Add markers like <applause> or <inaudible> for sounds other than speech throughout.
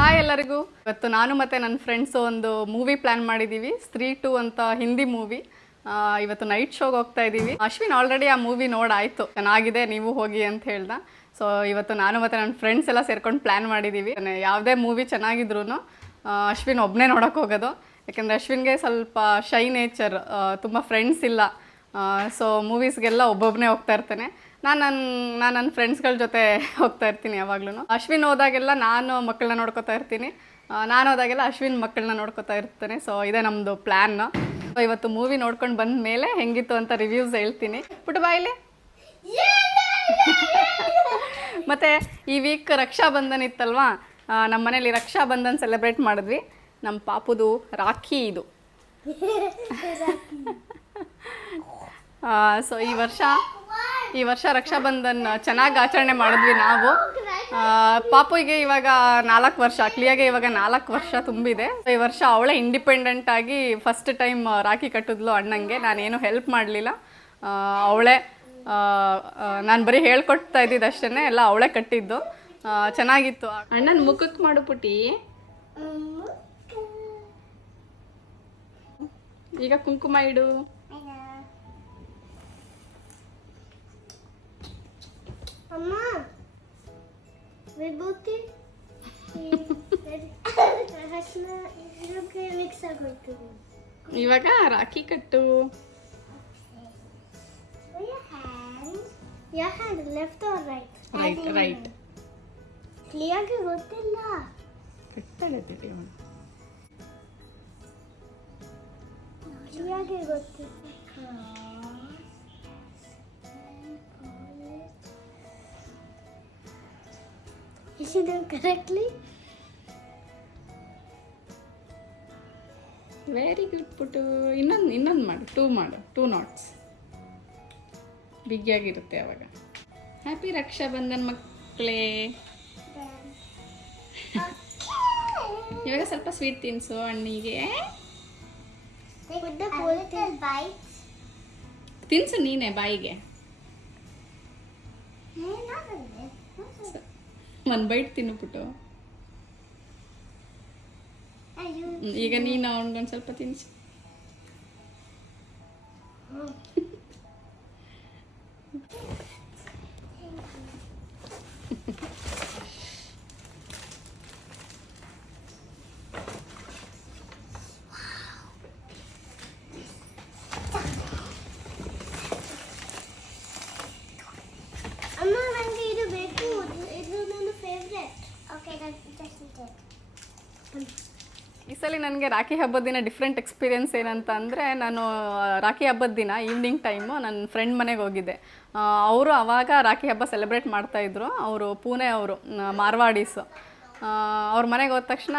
Hi ಎಲ್ಲರಿಗೂ. ಇವತ್ತು ನಾನು ಮತ್ತು ನನ್ನ ಫ್ರೆಂಡ್ಸು ಒಂದು ಮೂವಿ ಪ್ಲ್ಯಾನ್ ಮಾಡಿದ್ದೀವಿ ಸ್ತ್ರೀ ಟು ಅಂತ ಹಿಂದಿ ಮೂವಿ ಇವತ್ತು ನೈಟ್ ಶೋಗೆ ಹೋಗ್ತಾ ಇದ್ದೀವಿ ಅಶ್ವಿನ್ ಆಲ್ರೆಡಿ ಆ ಮೂವಿ ನೋಡಾಯಿತು. ಚೆನ್ನಾಗಿದೆ ನೀವು ಹೋಗಿ ಅಂತ ಹೇಳ್ದ. ಸೊ ಇವತ್ತು ನಾನು ಮತ್ತು ನನ್ನ ಫ್ರೆಂಡ್ಸ್ ಎಲ್ಲ ಸೇರ್ಕೊಂಡು ಪ್ಲ್ಯಾನ್ ಮಾಡಿದ್ದೀವಿ ಯಾವುದೇ ಮೂವಿ ಚೆನ್ನಾಗಿದ್ರು ಅಶ್ವಿನ್ ಒಬ್ಬನೇ ನೋಡೋಕೆ ಹೋಗೋದು. ಯಾಕೆಂದರೆ ಅಶ್ವಿನ್ಗೆ ಸ್ವಲ್ಪ ಶೈ ನೇಚರ್ ತುಂಬ ಫ್ರೆಂಡ್ಸ್ ಇಲ್ಲ. ಸೊ ಮೂವೀಸ್ಗೆಲ್ಲ ಒಬ್ಬೊಬ್ಬನೇ ಹೋಗ್ತಾ ಇರ್ತೇನೆ. ನಾನು ನನ್ನ ನಾನು ನನ್ನ ಫ್ರೆಂಡ್ಸ್ಗಳ ಜೊತೆ ಹೋಗ್ತಾ ಇರ್ತೀನಿ ಯಾವಾಗ್ಲೂ ಅಶ್ವಿನ್ ಹೋದಾಗೆಲ್ಲ ನಾನು ಮಕ್ಕಳನ್ನ ನೋಡ್ಕೋತಾ ಇರ್ತೀನಿ. ನಾನು ಹೋದಾಗೆಲ್ಲ ಅಶ್ವಿನ್ ಮಕ್ಕಳನ್ನ ನೋಡ್ಕೋತಾ ಇರ್ತೇನೆ. ಸೊ ಇದೇ ನಮ್ಮದು ಪ್ಲ್ಯಾನ್ ಸೊ ಇವತ್ತು ಮೂವಿ ನೋಡ್ಕೊಂಡು ಬಂದ ಮೇಲೆ ಹೆಂಗಿತ್ತು ಅಂತ ರಿವ್ಯೂಸ್ ಹೇಳ್ತೀನಿ. ಪುಟ್ಟ ಬಾಯಿಲಿ. <laughs> ಮತ್ತು ಈ ವೀಕ್ ರಕ್ಷಾ ಬಂಧನ್ ಇತ್ತಲ್ವಾ ನಮ್ಮ ಮನೇಲಿ ರಕ್ಷಾಬಂಧನ್ ಸೆಲೆಬ್ರೇಟ್ ಮಾಡಿದ್ವಿ. ನಮ್ಮ ಪಾಪುದು ರಾಖಿ ಇದು. <laughs> <laughs> ಸೊ ಈ ವರ್ಷ ಈ ವರ್ಷ ರಕ್ಷಾಬಂಧನ್ ಚೆನ್ನಾಗಿ ಆಚರಣೆ ಮಾಡಿದ್ವಿ ನಾವು. ಪಾಪುಗೆ ಇವಾಗ ನಾಲ್ಕು ವರ್ಷ ಕ್ಲಿಯಾಗೆ ಇವಾಗ ನಾಲ್ಕು ವರ್ಷ ತುಂಬಿದೆ. ಈ ವರ್ಷ ಅವಳೇ ಇಂಡಿಪೆಂಡೆಂಟ್ ಆಗಿ ಫಸ್ಟ್ ಟೈಮ್ ರಾಖಿ ಕಟ್ಟಿದ್ಲು ಅಣ್ಣಂಗೆ. ನಾನೇನು ಹೆಲ್ಪ್ ಮಾಡಲಿಲ್ಲ. ಅವಳೇ ನಾನು ಬರೀ ಹೇಳ್ಕೊಡ್ತಾ ಇದ್ದಿದ್ದು ಅಷ್ಟೇ ಎಲ್ಲ ಅವಳೇ ಕಟ್ಟಿದ್ದು. ಚೆನ್ನಾಗಿತ್ತು. ಅಣ್ಣನ ಮುಖಕ್ಕೆ ಮಾಡು ಈಗ ಕುಂಕುಮ ಇಡು. ಅಮ್ಮ ವಿಭೂತಿ ಮಿಕ್ಸ್ ಆಗೋಯ್ತು ಇವಾಗ ರಾಖಿ ಕಟ್ಟು. Your hand, left or right? Right right ಕ್ಲಿಯಾಗಿ ಗೊತ್ತಿಲ್ಲ ಕಟ್ಟಲೆ ಬಿಡಿ ಅವ್ನು. ಕ್ಲಿಯಾಗಿ ಗೊತ್ತಿಲ್ಲ Is it done correctly? Very good ಪುಟು ಇನ್ನೊಂದು ಇನ್ನೊಂದು ಮಾಡು. ಟೂ ಮಾಡು. ಟೂ ನಾಟ್ಸ್ ಬಿಗಿಯಾಗಿರುತ್ತೆ ಅವಾಗ. ಹ್ಯಾಪಿ ರಕ್ಷಾಬಂಧನ್ ಮಕ್ಕಳೇ. ಇವಾಗ ಸ್ವಲ್ಪ ಸ್ವೀಟ್ ತಿನ್ಸು bites. ತಿನ್ಸು ನೀನೆ ಬಾಯಿಗೆ. ಒಂದು ಬೈಟ್ ತಿನ್ನು ಪುಟ್ಟು ಈಗ ನೀನು ಅವ್ನಿಗೊಂದು ಸ್ವಲ್ಪ ತಿನ್ಸು ಅಮ್ಮ ನನಗೆ ಇದು ಬೇಕು ಇದು ನನ್ನ ಫೇವ್ರೆಟ್ ಓಕೆ ಈ ಸಲ ನನಗೆ ರಾಖಿ ಹಬ್ಬದ ದಿನ ಡಿಫ್ರೆಂಟ್ ಎಕ್ಸ್ಪೀರಿಯೆನ್ಸ್ ಏನಂತ ಅಂದರೆ ನಾನು ರಾಖಿ ಹಬ್ಬದ ದಿನ ಈವ್ನಿಂಗ್ ಟೈಮು ನನ್ನ ಫ್ರೆಂಡ್ ಮನೆಗೆ ಹೋಗಿದ್ದೆ. ಅವರು ಆವಾಗ ರಾಖಿ ಹಬ್ಬ ಸೆಲೆಬ್ರೇಟ್ ಮಾಡ್ತಾಯಿದ್ರು ಅವರು ಪುಣೆ ಅವರು ಮಾರ್ವಾಡೀಸು. ಅವ್ರ ಮನೆಗೆ ಹೋದ ತಕ್ಷಣ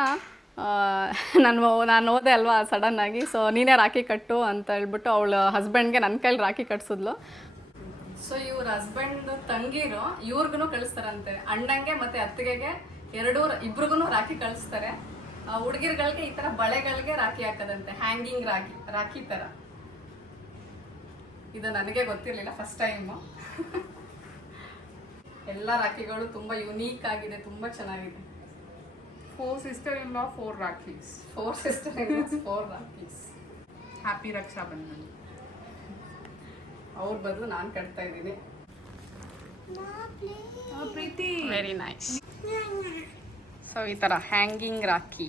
ನಾನು ನಾನು ಹೋದೆ ಅಲ್ವಾ ಸಡನ್ನಾಗಿ ಸೊ ನೀನೇ ರಾಖಿ ಕಟ್ಟು ಅಂತ ಹೇಳ್ಬಿಟ್ಟು ಅವಳ ಹಸ್ಬೆಂಡ್ಗೆ ನನ್ನ ಕೈಲಿ ರಾಖಿ ಕಟ್ಸಿದ್ಲು. ಸೊ ಇವ್ರ ಹಸ್ಬೆಂಡ್ ತಂಗಿರು ಇವ್ರಿಗೂ ಕಳಿಸ್ತಾರಂತೆ. ಅಣ್ಣಂಗೆ ಮತ್ತೆ ಅತ್ತಿಗೆಗೆ ಎರಡೂ ಇಬ್ರಿಗೂ ರಾಖಿ ಕಳಿಸ್ತಾರೆ. ಹುಡುಗಿರ್ಗಳಿಗೆ ಈ ತರ ಬಳೆಗಳಿಗೆ ರಾಖಿ ಹಾಕದಂತೆ ಹ್ಯಾಂಗಿಂಗ್ ರಾಖಿ ರಾಖಿ ತರ. ಇದು ನನಗೆ ಗೊತ್ತಿರಲಿಲ್ಲ ಫಸ್ಟ್ ಟೈಮ್ ಎಲ್ಲ ರಾಖಿಗಳು ತುಂಬಾ ಯುನೀಕ್ ಆಗಿದೆ ತುಂಬಾ ಚೆನ್ನಾಗಿದೆ. Four sister in law four rakhis four sister four rakhis happy Raksha Bandhan ಅವ್ರ ಬದಲು ನಾನು ಕಟ್ತಾ ಇದ್ದೀನಿ. ಪ್ರೀತಿ. ವೆರಿ ನೈಸ್ ಸೊ ಈ ಥರ ಹ್ಯಾಂಗಿಂಗ್ ರಾಖಿ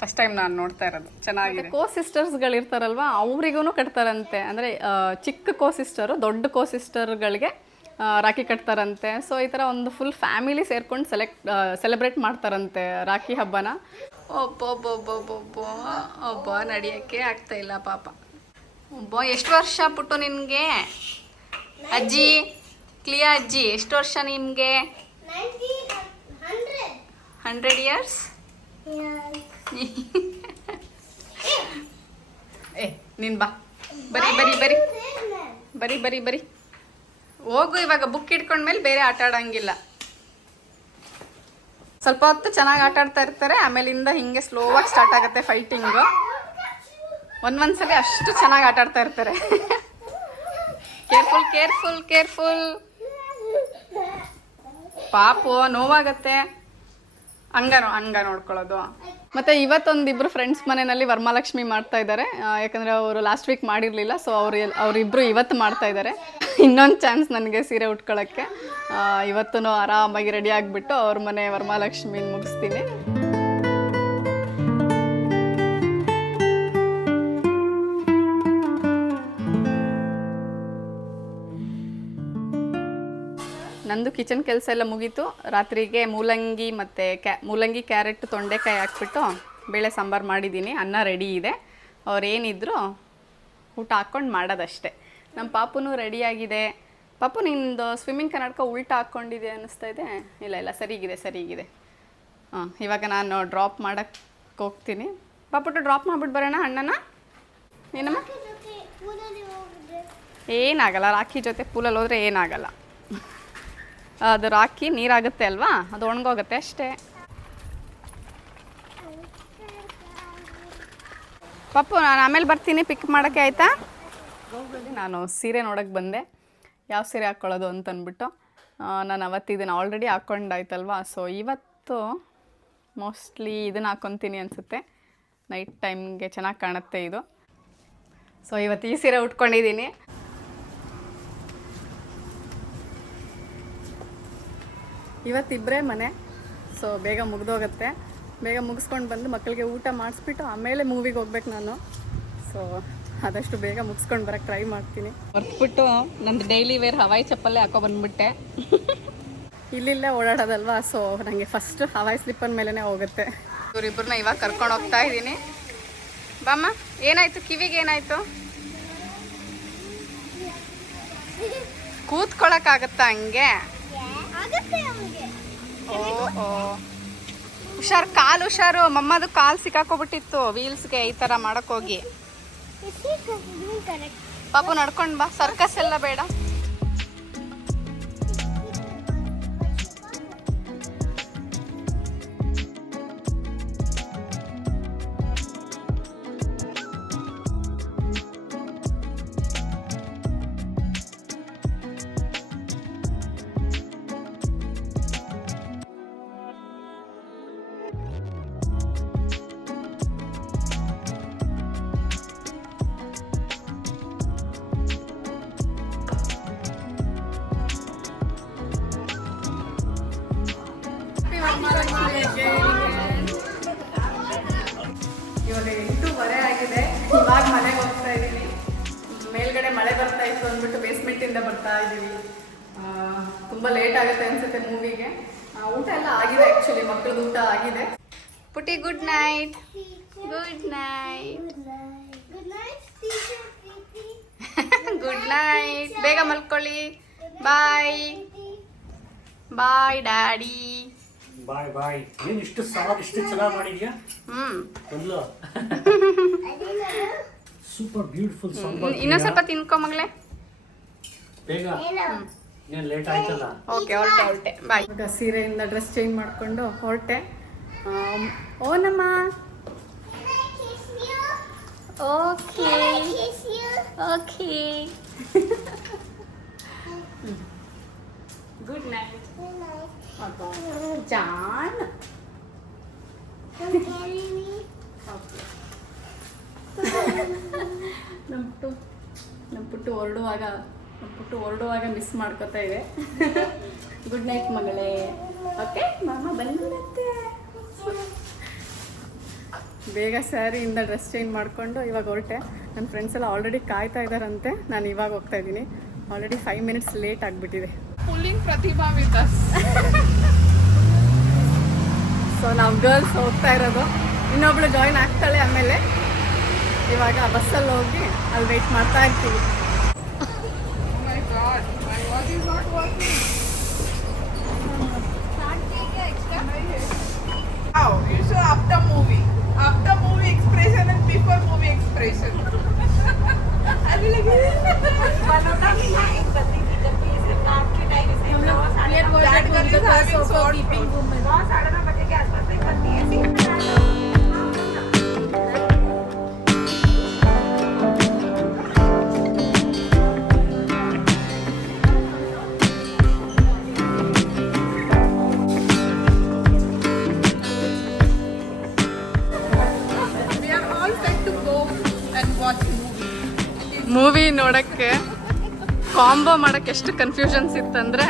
ಫಸ್ಟ್ ಟೈಮ್ ನಾನು ನೋಡ್ತಾ ಇರೋದು. ಚೆನ್ನಾಗಿದೆ. ಕೋ ಸಿಸ್ಟರ್ಸ್ಗಳು ಇರ್ತಾರಲ್ವ ಅವರಿಗೂ ಕಟ್ತಾರಂತೆ. ಅಂದರೆ ಚಿಕ್ಕ ಕೋ ಸಿಸ್ಟರು ದೊಡ್ಡ ಕೋ ಸಿಸ್ಟರ್ಗಳಿಗೆ ರಾಖಿ ಕಟ್ತಾರಂತೆ. ಸೊ ಈ ಥರ ಒಂದು ಫುಲ್ ಫ್ಯಾಮಿಲಿ ಸೇರ್ಕೊಂಡು ಸೆಲೆಕ್ಟ್ ಸೆಲೆಬ್ರೇಟ್ ಮಾಡ್ತಾರಂತೆ ರಾಖಿ ಹಬ್ಬನ. ಒಬ್ಬೊಬ್ಬೊಬ್ಬೊಬ್ಬೊಬ್ಬ ಒಬ್ಬ ನಡೆಯೋಕ್ಕೆ ಆಗ್ತಾ ಇಲ್ಲ ಪಾಪ. ಒಬ್ಬ ಎಷ್ಟು ವರ್ಷ ಪುಟ್ಟು ನಿನಗೆ? ಅಜ್ಜಿ ಕ್ಲಿಯಾ ಅಜ್ಜಿ ಎಷ್ಟು ವರ್ಷ ನಿಮಗೆ? ಹಂಡ್ರೆಡ್ ಇಯರ್ಸ್ <laughs> ಏ ನೀನ್ ಬಾ. ಬರಿ ಬರಿ ಬರಿ. ಬರಿ ಬರಿ ಬರಿ. ಹೋಗು ಇವಾಗ ಬುಕ್ ಇಟ್ಕೊಂಡ್ಮೇಲೆ ಬೇರೆ ಆಟ ಆಡಂಗಿಲ್ಲ. ಸ್ವಲ್ಪ ಹೊತ್ತು ಚೆನ್ನಾಗಿ ಆಟ ಆಡ್ತಾ ಇರ್ತಾರೆ ಆಮೇಲಿಂದ ಹಿಂಗೆ ಸ್ಲೋವಾಗಿ ಸ್ಟಾರ್ಟ್ ಆಗುತ್ತೆ ಫೈಟಿಂಗು ಒಂದೊಂದ್ಸಲಿ ಅಷ್ಟು ಚೆನ್ನಾಗಿ ಆಟ ಆಡ್ತಾ ಇರ್ತಾರೆ. ಕೇರ್ಫುಲ್ ಕೇರ್ಫುಲ್ ಕೇರ್ಫುಲ್ ಪಾಪು ನೋವಾಗತ್ತೆ. ಹಂಗ ಹಂಗ ನೋಡ್ಕೊಳ್ಳೋದು. ಮತ್ತೆ ಇವತ್ತೊಂದಿಬ್ರು ಫ್ರೆಂಡ್ಸ್ ಮನೆಯಲ್ಲಿ ವರ್ಮಾಲಕ್ಷ್ಮಿ ಮಾಡ್ತಾ ಇದ್ದಾರೆ. ಯಾಕಂದ್ರೆ ಅವರು ಲಾಸ್ಟ್ ವೀಕ್ ಮಾಡಿರಲಿಲ್ಲ ಸೊ ಅವ್ರು ಅವರಿಬ್ರು ಇವತ್ತು ಮಾಡ್ತಾ ಇದ್ದಾರೆ. ಇನ್ನೊಂದು ಚಾನ್ಸ್ ನನಗೆ ಸೀರೆ ಉಟ್ಕೊಳ್ಳೋಕ್ಕೆ ಇವತ್ತು ಆರಾಮಾಗಿ ರೆಡಿ ಆಗಿಬಿಟ್ಟು ಅವ್ರ ಮನೆ ವರ್ಮಾಲಕ್ಷ್ಮಿ ಮುಗಿಸ್ತೀನಿ. ನಂದು ಕಿಚನ್ ಕೆಲಸ ಎಲ್ಲ ಮುಗೀತು. ರಾತ್ರಿಗೆ ಮೂಲಂಗಿ ಮತ್ತು ಕ್ಯಾ ಮೂಲಂಗಿ ಕ್ಯಾರೆಟ್ ತೊಂಡೆಕಾಯಿ ಹಾಕ್ಬಿಟ್ಟು ಬೇಳೆ ಸಾಂಬಾರು ಮಾಡಿದ್ದೀನಿ. ಅನ್ನ ರೆಡಿ ಇದೆ. ಅವ್ರೇನಿದ್ರು ಊಟ ಹಾಕ್ಕೊಂಡು ಮಾಡೋದಷ್ಟೇ. ನಮ್ಮ ಪಾಪುನೂ ರೆಡಿಯಾಗಿದೆ ಪಾಪು ನಿಂದು ಸ್ವಿಮ್ಮಿಂಗ್ ಕನ್ನಡಕ ಉಲ್ಟಾ ಹಾಕ್ಕೊಂಡಿದೆ ಅನ್ನಿಸ್ತಾ ಇದೆ? ಇಲ್ಲ ಇಲ್ಲ ಸರಿಗಿದೆ ಸರಿಗಿದೆ. ಹಾಂ ಇವಾಗ ನಾನು ಡ್ರಾಪ್ ಮಾಡೋಕ್ಕೆ ಹೋಗ್ತೀನಿ. ಪಾಪುಟ್ಟು ಡ್ರಾಪ್ ಮಾಡ್ಬಿಟ್ಟು ಬರೋಣ ಅಣ್ಣನ? ಏನಮ್ಮ? ಏನಾಗಲ್ಲ ರಾಖಿ ಜೊತೆ ಪೂಲಲ್ಲಿ ಹೋದರೆ ಏನಾಗಲ್ಲ. ಅದು ಹಾಕಿ ನೀರಾಗುತ್ತೆ ಅಲ್ವಾ? ಅದು ಒಣಗೋಗುತ್ತೆ ಅಷ್ಟೇ. ಪಪ್ಪು ನಾನು ಆಮೇಲೆ ಬರ್ತೀನಿ ಪಿಕ್ ಮಾಡೋಕ್ಕೆ ಆಯಿತಾ? ನಾನು ಸೀರೆ ನೋಡೋಕ್ಕೆ ಬಂದೆ. ಯಾವ ಸೀರೆ ಹಾಕ್ಕೊಳ್ಳೋದು ಅಂತ ಅಂದ್ಬಿಟ್ಟು ನಾನು ಅವತ್ತು ಇದನ್ನು ಆಲ್ರೆಡಿ ಹಾಕ್ಕೊಂಡಾಯ್ತಲ್ವಾ ಸೊ ಇವತ್ತು ಮೋಸ್ಟ್ಲಿ ಇದನ್ನು ಹಾಕ್ಕೊತೀನಿ ಅನಿಸುತ್ತೆ. ನೈಟ್ ಟೈಮ್ಗೆ ಚೆನ್ನಾಗಿ ಕಾಣುತ್ತೆ ಇದು. ಸೊ ಇವತ್ತು ಈ ಸೀರೆ ಉಟ್ಕೊಂಡಿದ್ದೀನಿ ಇವತ್ತಿಬ್ಬರೇ ಮನೆ. ಸೊ ಬೇಗ ಮುಗ್ದೋಗುತ್ತೆ. ಬೇಗ ಮುಗಿಸ್ಕೊಂಡು ಬಂದು ಮಕ್ಕಳಿಗೆ ಊಟ ಮಾಡಿಸ್ಬಿಟ್ಟು ಆಮೇಲೆ ಮೂವಿಗೆ ಹೋಗ್ಬೇಕು ನಾನು. ಸೊ ಆದಷ್ಟು ಬೇಗ ಮುಗಿಸ್ಕೊಂಡು ಬರೋಕ್ಕೆ ಟ್ರೈ ಮಾಡ್ತೀನಿ. ಹೊರ್ತ್ಬಿಟ್ಟು ನಂದು ಡೈಲಿ ವೇರ್ ಹವಾಯಿ ಚಪ್ಪಲ್ಲೇ ಹಾಕೋ ಬಂದ್ಬಿಟ್ಟೆ. ಇಲ್ಲಿಲ್ಲೇ ಓಡಾಡೋದಲ್ವಾ? ಸೊ ನನಗೆ ಫಸ್ಟ್ ಹವಾಯಿ ಸ್ಲಿಪ್ಪರ್ ಮೇಲೇ ಹೋಗುತ್ತೆ. ಇವರಿಬ್ಬರನ್ನ ಇವಾಗ ಕರ್ಕೊಂಡು ಹೋಗ್ತಾ ಇದ್ದೀನಿ. ಬಾಮ್ಮ ಏನಾಯ್ತು? ಕಿವಿಗೆ ಏನಾಯ್ತು? ಕೂತ್ಕೊಳಕ್ಕಾಗತ್ತಾ ಹಂಗೆ ಆಗುತ್ತೆ ಅವನಿಗೆ ಓ ಓ ಹುಷಾರ್ ಕಾಲು ಹುಷಾರು. ಮಮ್ಮದು ಕಾಲು ಸಿಕ್ಕಾಕೋಬಿಟ್ಟಿತ್ತು ವೀಲ್ಸ್ಗೆ ಈ ಥರ ಮಾಡಕ್ ಹೋಗಿ. ಕರೆಕ್ಟ್ ಪಾಪು ನಡ್ಕೊಂಡ್ ಬಾ ಸರ್ಕಸ್ ಎಲ್ಲ ಬೇಡ. ಎಂಟೂವರೆ ಆಗಿದೆ. ಇವಾಗ ಮನೆಗೆ ಹೋಗ್ತಾ ಇದ್ದೀವಿ ಮೇಲ್ಗಡೆ ಮಳೆ ಬರ್ತಾ ಇತ್ತು ಅಂದ್ಬಿಟ್ಟು ಬೇಸ್ಮೆಂಟಿಂದ ಬರ್ತಾ ಇದ್ದೀವಿ ತುಂಬ ಲೇಟ್ ಆಗುತ್ತೆ ಅನ್ಸುತ್ತೆ ಮೂವಿಗೆ ಊಟ ಎಲ್ಲ ಆಗಿದೆ ಆ್ಯಕ್ಚುಲಿ ಮಕ್ಕಳದ್ದು ಊಟ ಆಗಿದೆ. ಪುಟಿ good night good night good night ಬೇಗ ಮಲ್ಕೊಳ್ಳಿ. Bye bye daddy bye bye. ಏನ್ ಇಷ್ಟು ಸಾರ್ ಇಷ್ಟು ಚೆನ್ನಾಗಿ ಮಾಡಿದ್ಯಾ? ಬಂದ್ಲು. ಮೊದಲು ಸೂಪರ್ ಬ್ಯೂಟಿಫುಲ್ ಸಾಂಬಾರ್ ಇನ್ನೊಂದು ಸ್ವಲ್ಪ ತಿನ್ಕೊ ಮಗಳೇ ಬೇಗ. ಏನ್ ಲೇಟ್ ಆಯ್ತಲ್ಲ? ಓಕೆ ಹೊರಟೆ ಹೊರಟೆ. ಬಾಯ್ ಈಗ ಸೀರೆಯಿಂದ ಡ್ರೆಸ್ ಚೇಂಜ್ ಮಾಡಿಕೊಂಡು ಹೊರಟೆ. ಓನಮ್ಮ okay okay good night John ನಮ್ಮ ಪುಟ್ಟು ನಮ್ಮ ಪುಟ್ಟು ಹೊರಡುವಾಗ ನಮ್ಮ ಪುಟ್ಟು ಹೊರಡುವಾಗ ಮಿಸ್ ಮಾಡ್ಕೋತಾ ಇದೆ. ಗುಡ್ ನೈಟ್ ಮಗಳೇ. ಓಕೆ ಮಾಮ ಬಂದ್ಬಿಡತ್ತೆ ಬೇಗ ಸ್ಯಾರಿಯಿಂದ ಡ್ರೆಸ್ ಚೇಂಜ್ ಮಾಡಿಕೊಂಡು ಇವಾಗ ಹೊರಟೆ. ನನ್ನ ಫ್ರೆಂಡ್ಸ್ ಎಲ್ಲ ಆಲ್ರೆಡಿ ಕಾಯ್ತಾ ಇದ್ದಾರಂತೆ. ನಾನು ಇವಾಗ ಹೋಗ್ತಾ ಇದ್ದೀನಿ. ಆಲ್ರೆಡಿ ಫೈವ್ ಮಿನಿಟ್ಸ್ ಲೇಟ್ ಆಗಿಬಿಟ್ಟಿದೆ. Pulling Pratibha us. <laughs> ಸೊ ನಾವು ಗರ್ಲ್ಸ್ ಹೋಗ್ತಾ ಇರೋದು ಇನ್ನೊಬ್ಳು ಜಾಯಿನ್ ಆಗ್ತಾಳೆ ಆಮೇಲೆ ಇವಾಗ ಬಸ್ಸಲ್ಲಿ ಹೋಗಿ ಅಲ್ಲಿ ವೆಯ್ಟ್ ಮಾಡ್ತಾ ಇರ್ತೀವಿ Oh my god, my watch is not working. Wow, you show after movie. After movie expression and before movie expression. I'll be like, that girl is having sore throat. Combo ಮಾಡಕ್ಕೆ ಎಷ್ಟು confusions ಇತ್ತಂದ್ರೆ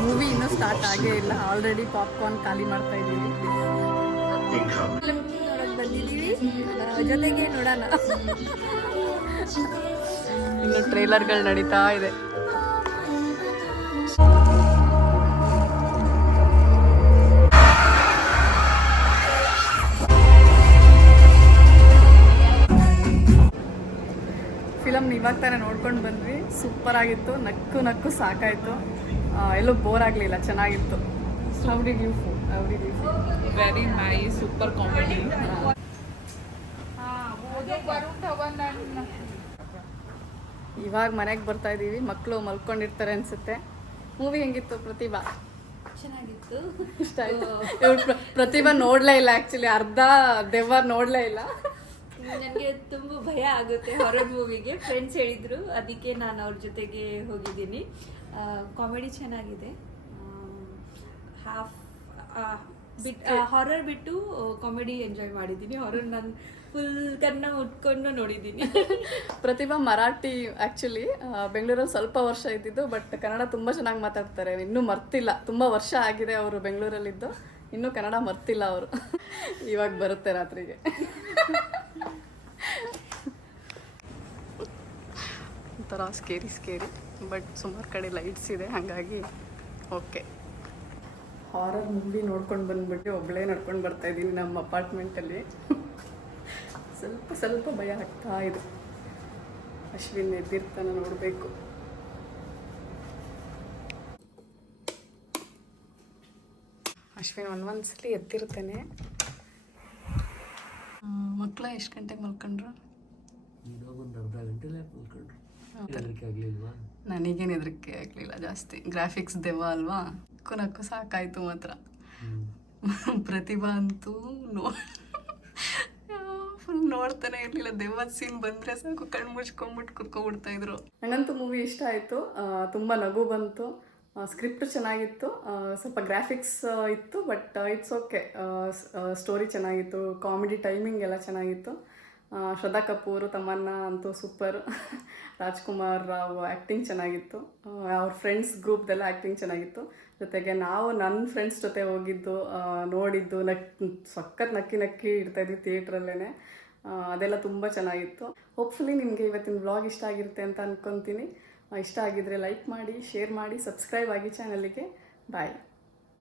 movie ಇನ್ನೂ start ಆಗೇ ಇಲ್ಲ. Already popcorn ಖಾಲಿ ಮಾಡ್ತಾ ಇದ್ದೀವಿ. ಬಂದಿದ್ದೀವಿ. ಜೊತೆಗೆ ನೋಡೋಣ. <laughs> ಇನ್ನು ಟ್ರೈಲರ್ಗಳು ನಡೀತಾ ಇದೆ. ಫಿಲಮ್ ಇವಾಗ ತಾನೇ ನೋಡ್ಕೊಂಡು ಬಂದ್ವಿ. ಸೂಪರ್ ಆಗಿತ್ತು. ನಕ್ಕು ನಕ್ಕು ಸಾಕಾಯಿತು. ಎಲ್ಲೂ ಬೋರ್ ಆಗಲಿಲ್ಲ. ಚೆನ್ನಾಗಿತ್ತು. ವೆರಿ ನೈಸ್ ಸೂಪರ್ ಕಾಮಿಡಿ ಇವಾಗ ಮನೆಗೆ ಬರ್ತಾ ಇದ್ದೀವಿ ಮಕ್ಕಳು ಮಲ್ಕೊಂಡಿರ್ತಾರೆ ಅನ್ಸುತ್ತೆ. ಮೂವಿ ಹೆಂಗಿತ್ತು ಪ್ರತಿಭಾ? ಚೆನ್ನಾಗಿತ್ತು. ಇಷ್ಟ ಆಯ್ತು? ಇವ್ಳು ಪ್ರತಿಭಾ ನೋಡ್ಲೇ ಇಲ್ಲ ಆಕ್ಚುಲಿ ಅರ್ಧ ದೆವ್ವ ನೋಡ್ಲೇ ಇಲ್ಲ. ನನಗೆ ತುಂಬ ಭಯ ಆಗುತ್ತೆ ಹಾರರ್ ಮೂವಿಗೆ ಫ್ರೆಂಡ್ಸ್ ಹೇಳಿದ್ರು ಅದಕ್ಕೆ ನಾನು ಅವ್ರ ಜೊತೆಗೆ ಹೋಗಿದ್ದೀನಿ. ಕಾಮಿಡಿ ಚೆನ್ನಾಗಿದೆ. ಹಾಫ್ ಬಿಟ್ ಹಾರರ್ ಬಿಟ್ಟು ಕಾಮಿಡಿ ಎಂಜಾಯ್ ಮಾಡಿದ್ದೀನಿ. ಹೊರರ್ ನಾನು ಫುಲ್ ಕನ್ನ ಉಟ್ಕೊಂಡು ನೋಡಿದ್ದೀನಿ. ಪ್ರತಿಭಾ ಮರಾಠಿ ಆಕ್ಚುಲಿ ಬೆಂಗಳೂರಲ್ಲಿ ಸ್ವಲ್ಪ ವರ್ಷ ಇದ್ದಿದ್ದು ಬಟ್ ಕನ್ನಡ ತುಂಬ ಚೆನ್ನಾಗಿ ಮಾತಾಡ್ತಾರೆ. ಇನ್ನೂ ಮರ್ತಿಲ್ಲ. ತುಂಬ ವರ್ಷ ಆಗಿದೆ ಅವರು ಬೆಂಗಳೂರಲ್ಲಿದ್ದು. ಇನ್ನೂ ಕನ್ನಡ ಮರ್ತಿಲ್ಲ ಅವರು. ಇವಾಗ ಬರುತ್ತೆ ರಾತ್ರಿಗೆ. ಒಂಥರ ಸ್ಕೇರಿ ಸ್ಕೇರಿ ಬಟ್ ಸುಮಾರು ಕಡೆ ಲೈಟ್ಸ್ ಇದೆ, ಹಾಗಾಗಿ ಓಕೆ ಹಾರರ್ ಮೂವಿ ನೋಡ್ಕೊಂಡು ಬಂದ್ಬಿಟ್ಟು ಒಬ್ಬಳೇ ನಡ್ಕೊಂಡು ಬರ್ತಾ ಇದ್ದೀನಿ ನಮ್ಮ ಅಪಾರ್ಟ್ಮೆಂಟಲ್ಲಿ ಸ್ವಲ್ಪ ಸ್ವಲ್ಪ ಭಯ ಆಗ್ತಾ ಇದೆ. ಅಶ್ವಿನ್ ಎದ್ದಿರ್ತಾನ ನೋಡಬೇಕು. ಅಶ್ವಿನ್ ಒಂದೊಂದ್ಸಲಿ ಎದ್ದಿರ್ತಾನೆ. ಮಕ್ಕಳ ಎಷ್ಟು ಗಂಟೆಗೆ ಮಲ್ಕೊಂಡ್ರು? ನನಗೇನು ಹೆದರಿಕೆ ಆಗಲಿಲ್ಲ ಜಾಸ್ತಿ. ಗ್ರಾಫಿಕ್ಸ್ ದೆವ್ವ ಅಲ್ವಾ? ಕುನಕ್ಕೂ ಸಾಕಾಯಿತು ಮಾತ್ರ. ಪ್ರತಿಭಾ ಅಂತೂ ನೋ ನೋಡ್ತಾನೆ ಇರ್ಲಿಲ್ಲ. ದೆವ್ವದ ಸೀನ್ ಬಂದ್ರೆ ಸಾಕು, ಕಣ್ಣು ಮುಚ್ಕೊಂಬಿಟ್ಟು ಕುತ್ಕೊಂಡ್ಬಿಡ್ತಾ ಇದ್ರು. ನಂಗಂತೂ ಮೂವಿ ಇಷ್ಟ ಆಯಿತು. ತುಂಬ ನಗು ಬಂತು. ಸ್ಕ್ರಿಪ್ಟ್ ಚೆನ್ನಾಗಿತ್ತು. ಸ್ವಲ್ಪ ಗ್ರಾಫಿಕ್ಸ್ ಇತ್ತು ಬಟ್ ಇಟ್ಸ್ ಓಕೆ ಸ್ಟೋರಿ ಚೆನ್ನಾಗಿತ್ತು. ಕಾಮಿಡಿ ಟೈಮಿಂಗ್ ಎಲ್ಲ ಚೆನ್ನಾಗಿತ್ತು. ಶ್ರದ್ಧಾ ಕಪೂರ್ ತಮ್ಮನ್ನ ಅಂತೂ ಸೂಪರ್ ರಾಜ್ಕುಮಾರ್ ರಾವ್ ಆ್ಯಕ್ಟಿಂಗ್ ಚೆನ್ನಾಗಿತ್ತು. ಅವ್ರ ಫ್ರೆಂಡ್ಸ್ ಗ್ರೂಪ್ದೆಲ್ಲ ಆ್ಯಕ್ಟಿಂಗ್ ಚೆನ್ನಾಗಿತ್ತು. ಜೊತೆಗೆ ನಾವು ನನ್ನ ಫ್ರೆಂಡ್ಸ್ ಜೊತೆ ಹೋಗಿದ್ದು ನೋಡಿದ್ದು, ನಕ್, ಸಖತ್ ನಕ್ಕಿ ನಕ್ಕಿ ಇಡ್ತಾಯಿದ್ವಿ ಥಿಯೇಟ್ರಲ್ಲೇ ಅದೆಲ್ಲ ತುಂಬ ಚೆನ್ನಾಗಿತ್ತು. ಹೋಪ್ಫುಲಿ ನಿಮಗೆ ಇವತ್ತಿನ ವ್ಲಾಗ್ ಇಷ್ಟ ಆಗಿರುತ್ತೆ ಅಂತ ಅಂದ್ಕೊತೀನಿ ಇಷ್ಟ ಆಗಿದ್ರೆ ಲೈಕ್ ಮಾಡಿ ಶೇರ್ ಮಾಡಿ ಸಬ್ಸ್ಕ್ರೈಬ್ ಆಗಿ ಚಾನಲಿಗೆ ಬಾಯ್